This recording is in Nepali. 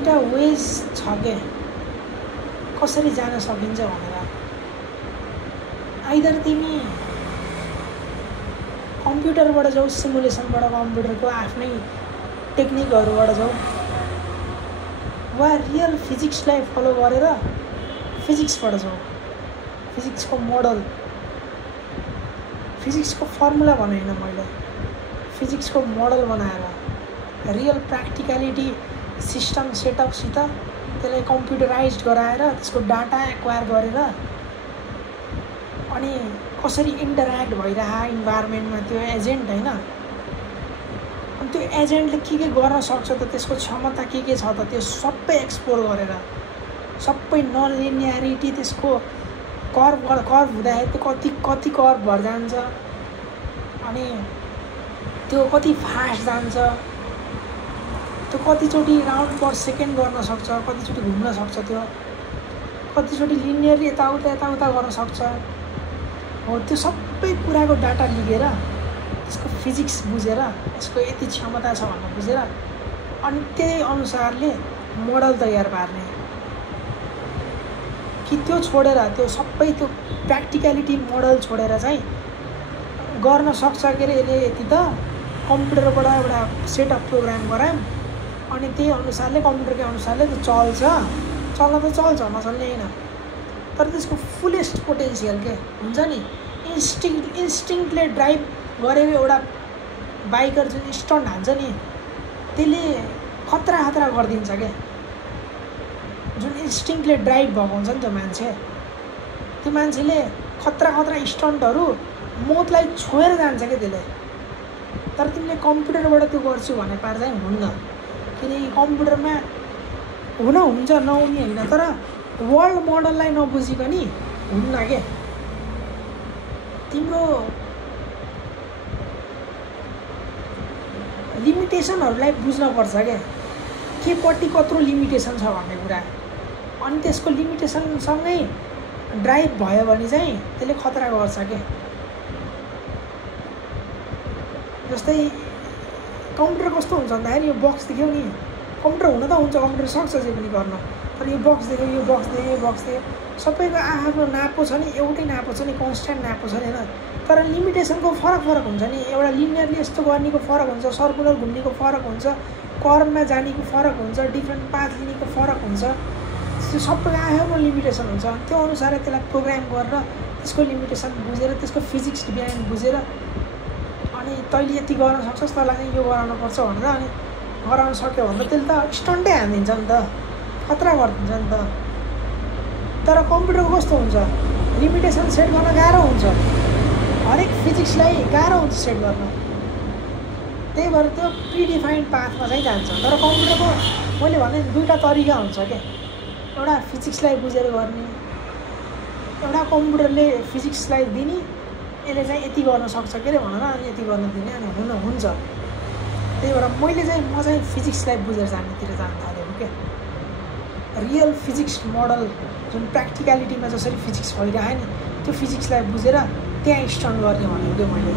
दुईटा वेज छ के कसरी जान सकिन्छ भनेर। आइदर तिमी कम्प्युटरबाट जाऊ, सिमुलेसनबाट, कम्प्युटरको आफ्नै टेक्निकहरूबाट जाऊ, वा रियल फिजिक्सलाई फलो गरेर फिजिक्सबाट जाऊ। फिजिक्सको मोडल, फिजिक्सको फर्मुला बनाइन मैले, फिजिक्सको मोडल बनाएर रियल प्र्याक्टिकलिटी सिस्टम सेटअपसित त्यसलाई कम्प्युटराइज गराएर त्यसको डाटा एक्वायर गरेर अनि कसरी इन्टरेक्ट भइरह इन्भाइरोमेन्टमा त्यो एजेन्ट होइन, अनि त्यो एजेन्टले के गर्न सक्छ त, त्यसको क्षमता के छ त, त्यो सबै एक्सप्लोर गरेर सबै नन लिनियरिटी, त्यसको कर्भ हुँदाखेरि त्यो कति कर्भ भएर जान्छ, अनि त्यो कति फास्ट जान्छ, त्यो कतिचोटि राउन्ड पर सेकेन्ड गर्न सक्छ, कतिचोटि घुम्न सक्छ, त्यो कतिचोटि लिनियरली यताउता गर्न सक्छ हो। त्यो सबै कुराको डाटा लिएर त्यसको फिजिक्स बुझेर यसको यति क्षमता छ भनेर बुझेर अनि त्यही अनुसारले मोडल तयार पार्ने कि त्यो छोडेर त्यो सबै त्यो प्र्याक्टिकलिटी मोडल छोडेर चाहिँ गर्न सक्छ के अरे यसले यति त कम्प्युटरबाट एउटा सेटअप प्रोग्राम गरायौँ अनि त्यही अनुसारले कम्प्युटरकै अनुसारले त्यो चल्न त चल्छ, नचल्ने होइन, तर त्यसको फुलेस्ट पोटेन्सियल के हुन्छ नि, इन्स्टिङ्क्टले ड्राइभ गरेको एउटा बाइकर जुन स्टन्ट हान्छ नि त्यसले खतरा गरिदिन्छ क्या। जुन इन्स्टिङ्क्टले ड्राइभ भएको हुन्छ नि त्यो मान्छेले खतरा स्टन्टहरू मौतलाई छोएर जान्छ क्या त्यसले। तर तिमीले कम्प्युटरबाट त्यो गर्छु भने पार चाहिँ हुन्न, किनकि कम्प्युटरमा हुन्छ नहुने होइन, तर वर्ल्ड मोडललाई नबुझिकन हुन्न के। तिम्रो लिमिटेसनहरूलाई बुझ्नुपर्छ क्या, के पट्टि कत्रो लिमिटेसन छ भन्ने कुरा, अनि त्यसको लिमिटेसनसँगै ड्राइभ भयो भने चाहिँ त्यसले खतरा गर्छ क्या। जस्तै कम्प्युटर कस्तो हुन्छ भन्दाखेरि यो बक्स देख्यौ नि, कम्प्युटर हुन त हुन्छ, कम्प्युटर सक्छ जे पनि गर्न, तर यो बक्स देख्यो सबैको आफ्नो नापो छ नि, एउटै नापो छ नि, कन्सट्यान्ट नापो छ नि होइन, तर लिमिटेसनको फरक हुन्छ नि। एउटा लिनियरली यस्तो गर्नेको फरक हुन्छ, सर्कुलर घुम्नेको फरक हुन्छ, कर्भमा जानेको फरक हुन्छ, डिफ्रेन्ट पाथ लिनेको फरक हुन्छ, त्यो सबैको आफ्नो लिमिटेसन हुन्छ। त्यो अनुसार त्यसलाई प्रोग्राम गरेर त्यसको लिमिटेसन बुझेर त्यसको फिजिक्स बिहाइन्ड बुझेर अनि तैँले यति गर्न सक्छस्, तँलाई चाहिँ यो गराउनुपर्छ भनेर अनि गराउन सक्यो भने त त्यसले त स्टन्टै हानिदिन्छ नि त, खतरा गरिदिन्छ नि त। तर कम्प्युटरको कस्तो हुन्छ, लिमिटेसन सेट गर्न गाह्रो हुन्छ, हरेक फिजिक्सलाई गाह्रो हुन्छ सेट गर्न, त्यही भएर त्यो प्रिडिफाइन्ड पाथमा चाहिँ जान्छ। तर कम्प्युटरको मैले भने दुईवटा तरिका हुन्छ क्या, एउटा फिजिक्सलाई बुझेर गर्ने, एउटा कम्प्युटरले फिजिक्सलाई दिने, यसले चाहिँ यति गर्न सक्छ के अरे भनेर अनि यति गर्न दिने अनि हुन्छ। त्यही भएर म चाहिँ फिजिक्सलाई बुझेर जान्नेतिर जान थालेको क्या। रियल फिजिक्स मोडल जुन प्र्याक्टिकलिटीमा जसरी फिजिक्स भइरह्यो नि त्यो फिजिक्सलाई बुझेर त्यहाँ स्टन्ट गर्ने भनेको मैले।